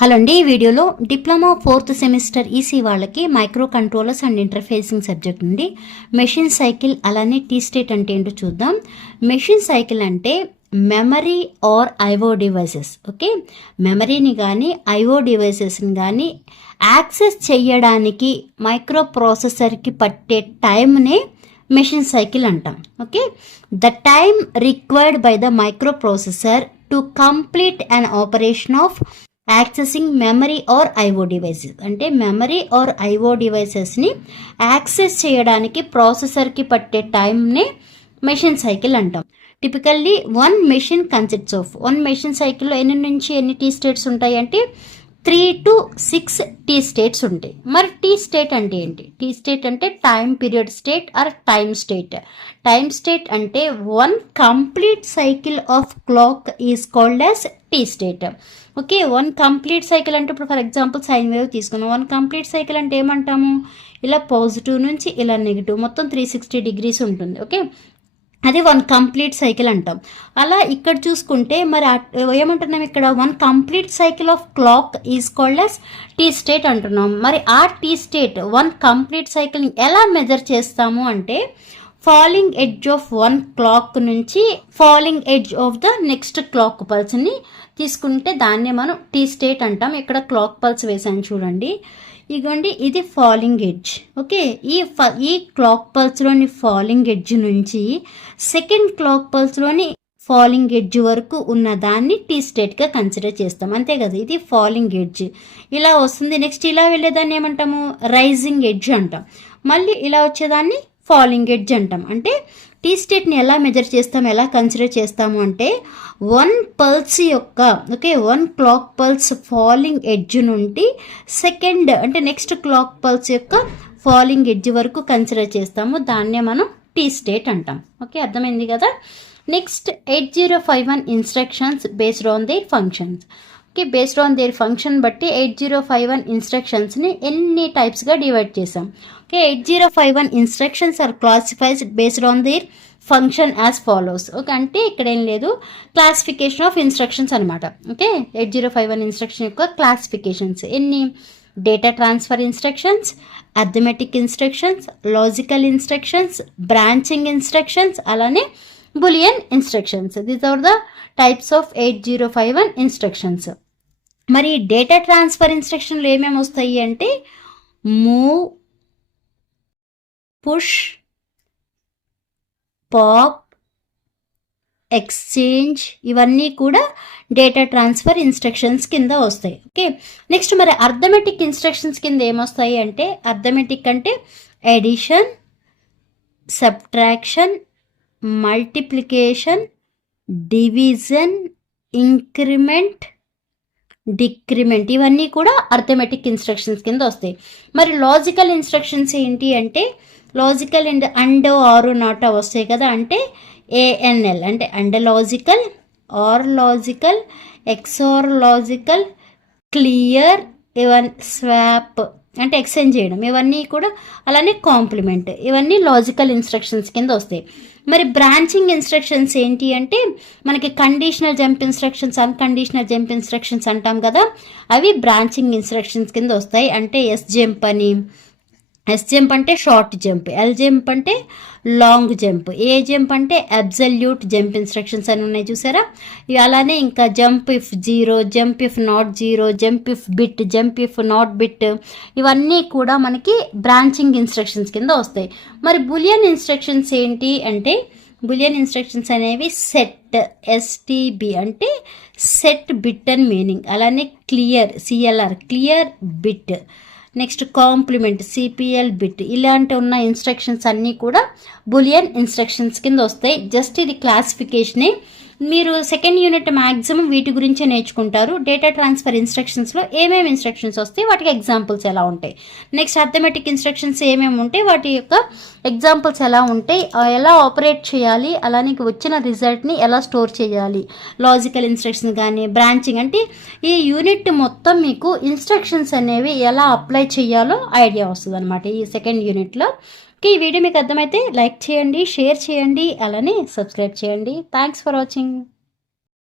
Hello అండి. ఈ వీడియోలో డిప్లొమా 4th సెమిస్టర్ ఈసీ వాళ్ళకి micro controllers and interfacing subject ఉంది. మెషిన్ సైకిల్ అలానే టీ స్టేట్ అంటే ఏంటో చూద్దాం. మెషిన్ సైకిల్ అంటే memory or IO devices. Okay, మెమరీని కానీ ఐఓ డివైసెస్ని కానీ యాక్సెస్ చేయడానికి మైక్రో ప్రాసెసర్కి పట్టే టైంనే మెషిన్ సైకిల్ అంటాం. Okay, the time required by the micro processor to complete an operation of accessing memory or IO devices. అంటే మెమరీ ఆర్ ఐఓ డివైసెస్ని యాక్సెస్ చేయడానికి ప్రాసెసర్కి పట్టే టైంని మెషిన్ సైకిల్ అంటాం. Typically one machine consists of one machine సైకిల్లో ఎన్ని నుంచి ఎన్ని tea states ఉంటాయి అంటే 3 to 6 టీ స్టేట్స్ ఉంటాయి. మరి టీ స్టేట్ అంటే ఏంటి? టీ స్టేట్ అంటే time period state or time state. Time state అంటే one complete cycle of clock is called as T state. Okay, one complete cycle అంటే ఇప్పుడు ఫర్ ఎగ్జాంపుల్ సైన్ వేవ్ తీసుకున్నాం. One complete cycle అంటే ఏమంటాము? ఇలా positive నుంచి ఇలా నెగిటివ్ మొత్తం 360 degrees ఉంటుంది. ఓకే, అది వన్ కంప్లీట్ సైకిల్ అంటాం. అలా ఇక్కడ చూసుకుంటే మరి ఏమంటున్నాం ఇక్కడ? One complete cycle of clock is called as T state అంటున్నాం. మరి ఆ టీ స్టేట్ వన్ కంప్లీట్ సైకిల్ని ఎలా మెజర్ చేస్తాము అంటే falling edge of one clock నుంచి falling edge of the next clock పల్స్ని తీసుకుంటే దాన్నే మనం టీ స్టేట్ అంటాం. ఇక్కడ క్లాక్ పల్స్ వేసాను చూడండి. ఇగోండి, ఇది ఫాలింగ్ ఎడ్జ్. ఓకే, ఈ క్లాక్ పల్స్లోని ఫాలింగ్ ఎడ్జ్ నుంచి సెకండ్ క్లాక్ పల్స్లోని ఫాలింగ్ ఎడ్జ్ వరకు ఉన్న దాన్ని టీ స్టేట్గా కన్సిడర్ చేస్తాం. అంతే కదా, ఇది ఫాలింగ్ ఎడ్జ్ ఇలా వస్తుంది. నెక్స్ట్ ఇలా వెళ్ళేదాన్ని ఏమంటాము? రైజింగ్ ఎడ్జ్ అంటాం. మళ్ళీ ఇలా వచ్చేదాన్ని ఫాలింగ్ ఎడ్జ్ అంటాం. అంటే టీ స్టేట్ని ఎలా మెజర్ చేస్తాము, ఎలా కన్సిడర్ చేస్తాము అంటే వన్ పల్స్ యొక్క one clock pulse falling edge నుండి సెకండ్ అంటే నెక్స్ట్ క్లాక్ పల్స్ యొక్క ఫాలింగ్ ఎడ్జ్ వరకు కన్సిడర్ చేస్తాము. దాన్నే మనం టీ స్టేట్ అంటాం. ఓకే, అర్థమైంది కదా. Next 8051 instructions based on their functions. Okay, based on their function బట్టి 8051 ఇన్స్ట్రక్షన్స్ని ఎన్ని టైప్స్గా డివైడ్ చేసాం. Okay, 8051 instructions are classified based on their function as follows. Okay, అంటే ఇక్కడ ఏం లేదు, క్లాసిఫికేషన్ ఆఫ్ ఇన్స్ట్రక్షన్స్ అనమాట. ఓకే, 8051 ఇన్స్ట్రక్షన్ యొక్క క్లాసిఫికేషన్స్ ఎన్ని? Data transfer instructions, arithmetic instructions, logical instructions, branching instructions, అలానే Boolean instructions. These are the types of 8051 instructions. మరి data transfer ఇన్స్ట్రక్షన్లు ఏమేమి వస్తాయి అంటే మూవ్, పుష్, పాప్, ఎక్స్చేంజ్, ఇవన్నీ కూడా డేటా ట్రాన్స్ఫర్ ఇన్స్ట్రక్షన్స్ కింద వస్తాయి. ఓకే, నెక్స్ట్ మరి అర్థమెటిక్ ఇన్స్ట్రక్షన్స్ కింద ఏమొస్తాయి అంటే అర్థమెటిక్ అంటే addition, subtraction, multiplication, division, increment, decrement, ఇవన్నీ కూడా అర్థమెటిక్ ఇన్స్ట్రక్షన్స్ కింద వస్తాయి. మరి లాజికల్ ఇన్స్ట్రక్షన్స్ ఏంటి అంటే లాజికల్ అండ్ ఆరు నాట్ వస్తాయి కదా, అంటే ANL అంటే and logical, or logical, XOR logical, clear, swap అంటే ఎక్స్చేంజ్ చేయడం, ఇవన్నీ కూడా అలానే కాంప్లిమెంట్, ఇవన్నీ లాజికల్ ఇన్స్ట్రక్షన్స్ కింద వస్తాయి. మరి బ్రాంచింగ్ ఇన్స్ట్రక్షన్స్ ఏంటి అంటే మనకి conditional jump instructions, unconditional jump instructions అంటాం కదా, అవి బ్రాంచింగ్ ఇన్స్ట్రక్షన్స్ కింద వస్తాయి. అంటే ఎస్ జంప్ అని, ఎస్ జంప్ అంటే షార్ట్ జంప్, ఎల్ జంప్ అంటే లాంగ్ జంప్, ఏ జంప్ అంటే అబ్సల్యూట్ జంప్ ఇన్స్ట్రక్షన్స్ అని ఉన్నాయి చూసారా. ఇవి అలానే ఇంకా jump if zero, jump if not zero, jump if bit, jump if not bit, ఇవన్నీ కూడా మనకి బ్రాంచింగ్ ఇన్స్ట్రక్షన్స్ కింద వస్తాయి. మరి బులియన్ ఇన్స్ట్రక్షన్స్ ఏంటి అంటే బులియన్ ఇన్స్ట్రక్షన్స్ అనేవి సెట్, STB అంటే సెట్ బిట్ అని మీనింగ్, అలానే clear, CLR clear bit, next complement, CPL bit, ఇలాంటి ఉన్న ఇన్స్ట్రక్షన్స్ అన్నీ కూడా బులియన్ ఇన్స్ట్రక్షన్స్ కింద వస్తాయి. జస్ట్ ఇది క్లాసిఫికేషనే. మీరు సెకండ్ యూనిట్ మ్యాక్సిమం వీటి గురించే నేర్చుకుంటారు. డేటా ట్రాన్స్ఫర్ ఇన్స్ట్రక్షన్స్లో ఏమేమి ఇన్స్ట్రక్షన్స్ వస్తాయి, వాటికి ఎగ్జాంపుల్స్ ఎలా ఉంటాయి, నెక్స్ట్ అర్థమెటిక్ ఇన్స్ట్రక్షన్స్ ఏమేమి ఉంటాయి, వాటి యొక్క ఎగ్జాంపుల్స్ ఎలా ఉంటాయి, ఎలా ఆపరేట్ చేయాలి, అలానే వచ్చిన రిజల్ట్ని ఎలా స్టోర్ చేయాలి, లాజికల్ ఇన్స్ట్రక్షన్ కానీ బ్రాంచింగ్, అంటే ఈ యూనిట్ మొత్తం మీకు ఇన్స్ట్రక్షన్స్ అనేవి ఎలా అప్లై చేయాలో ఐడియా వస్తుంది అనమాట ఈ సెకండ్ యూనిట్లో. ఈ వీడియో మీకు అర్థమైతే లైక్ చేయండి, షేర్ చేయండి, అలానే సబ్స్క్రైబ్ చేయండి. Thanks for watching.